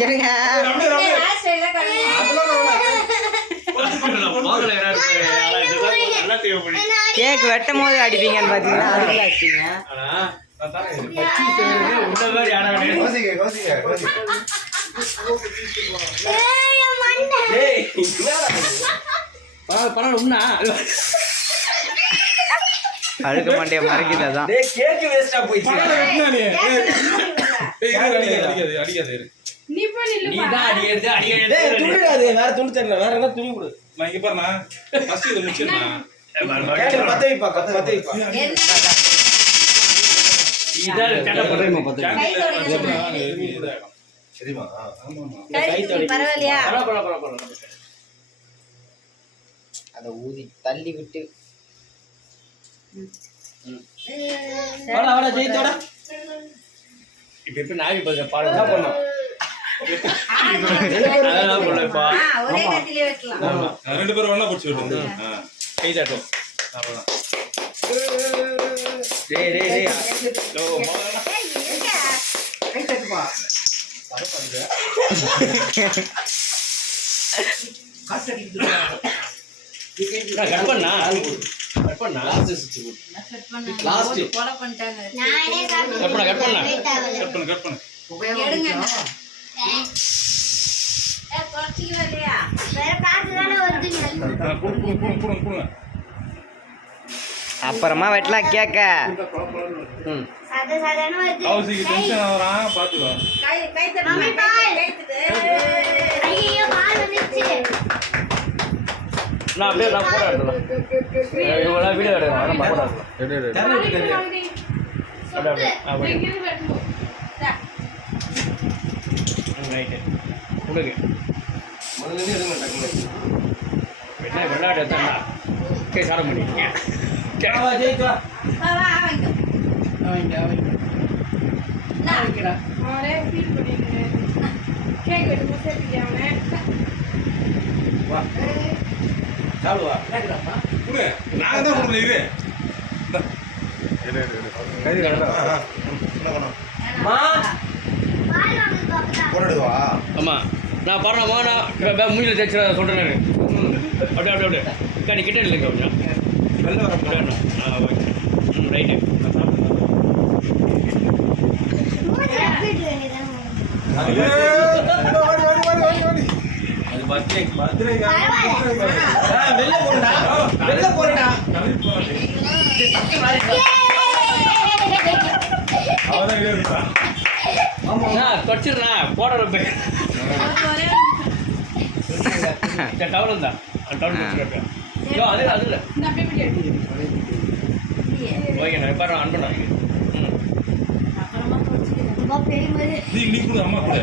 இருங்க. கேக் வெட்டும் போது அடிப்பீங்கன்னு பார்த்தீங்கன்னா அதுக்குள்ள அடிப்பீங்க. கோசிக்க கோசிக்க கோசிக்க அழுக்க கேக்கு வேஸ்டா போயிடுச்சு. நீ. போய் நில்லு நீ பா. தான் அடிக்கிறது அடிக்கிறது துணிடாது வேற துணி தெரியல வேற என்ன துணி கொடு. கேக்கு பத்த வைப்பா பத்த பத்த வைப்பா. இதான் கேட்ட போடுறேன் பத்த தெரியுமா? பரவாயில்லையா? பரவாயில்ல பரவாயில்ல பரவாயில்ல. அதை ஊதி தள்ளி விட்டு வாடா வாடா ஜெயித்தோட இப்ப இப்ப பண்ணோம்? அதெல்லாம் பண்ணலப்பா ரெண்டு பேரும் ஒண்ணா பிடிச்சி விட்டு கை தட்டும். டேய் டேய் டேய். ஓ மொதல்ல நான் கட் பண்ணா. கட் பண்ணா. கட் பண்ணு. Last. கொலை பண்ணிட்டாங்க. கட் பண்ண கட் பண்ணா கட் பண்ணு கட் பண்ணு. எடுங்க. அப்புறமா வெட்டலாம் கேக்க. ம். நான் அப்படியே நான் போறேன் இவங்க வீடியோ எடுக்கிறேன் நம்ம. ரைட்டு கொடுங்க வெள்ளை வெள்ளாடு எடுத்தாண்டா கே சாரம் பண்ணிட்டீங்க. ஜெயிக்கா ஃபீல் பண்ணிட்டு கேக் வெட்டு சேர்த்துக்கியா அவனை? சாப்பிடுவா. கொடு. நாங்க தான் கொடுக்கல இரு. மா. போடுவா ஆமா நான் நான் இப்போ மூஞ்சில் தேய்ச்சி சொல்கிறேன் நான். அப்படியே அப்படியே அப்படியே. நீ கிட்ட இல்லைங்க கொஞ்சம். வெளில வர அப்படியே ஆ ஓகே. ம் ரைட்டு. நான் சாப்பிடுறேன் பர்த்டே பர்த்டே வெளில போறடா வெளில போறடா நான் தொடச்சிடுறேன் போடுற போய் டவுன் இருந்தா. டவுன் முடிச்சுருக்கேன் ஐயோ அது அது இல்லை. இந்த அப்படியே இப்படி எடுத்து. ஓகே நான் பாரு ஆன் பண்ணாங்க ம் அப்புறமா குறைச்சிக்கிறேன். நீ நீ கொடு அம்மா கொடு.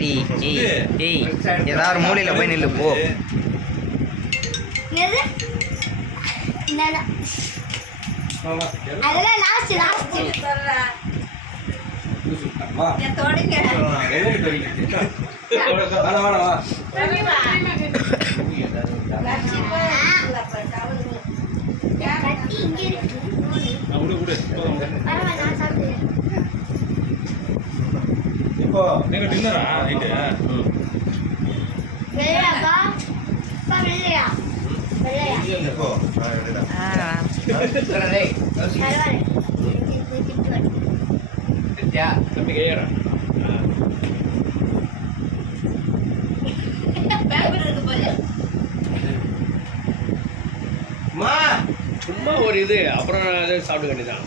ஏய் ஏய் ஏய் ஏதாவது ஒரு மூலையில போய் நில்லு போ. அதெல்லாம். இல்ல, இப்போ நீங்க டின்னரா தம்பி சும்மா ஒரு இது அப்புறம் அது சாப்பிட வேண்டியதான்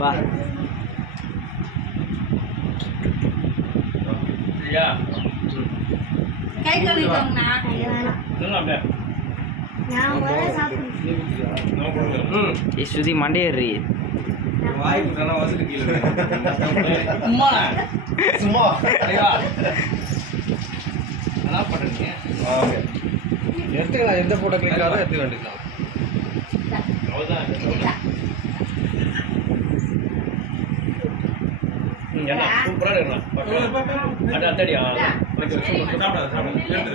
வா கை கழுவிக்கோங்கண்ணா மண்டையேறி. சும்மா சும்மா. என்ன பண்ணுறீங்க எடுத்துக்கலாம் எந்த போட்டோ கிளிக்காரோ எடுத்துக்க வேண்டியதான் சூப்பராக இருக்கணும் அத்தடியா? ஓகே சூப்பர் சாப்பிடாது சாப்பிடாது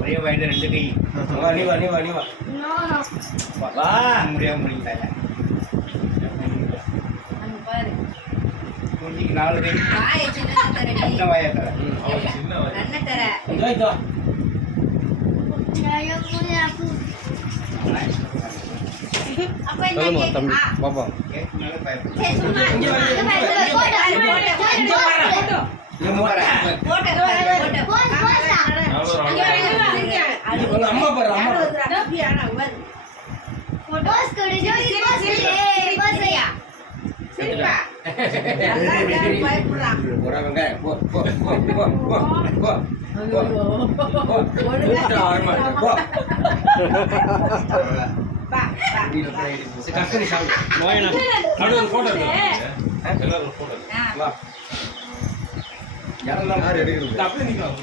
ஒரே வாயில ரெண்டு கை வா நீ வா நீ வா நீ வா பாப்பா அம்மா பாரு அம்மா போட்டோஸ் கொடுங்க போறாங்க போ போ போ போ போ போ கஸ்டடி சாப்பிடு நோயினா நடுவில் ஃபோட்டோ எல்லாரும் ஃபோட்டோ இடம் தான் எடுக்கிறது? அப்படியே நிற்கலாம்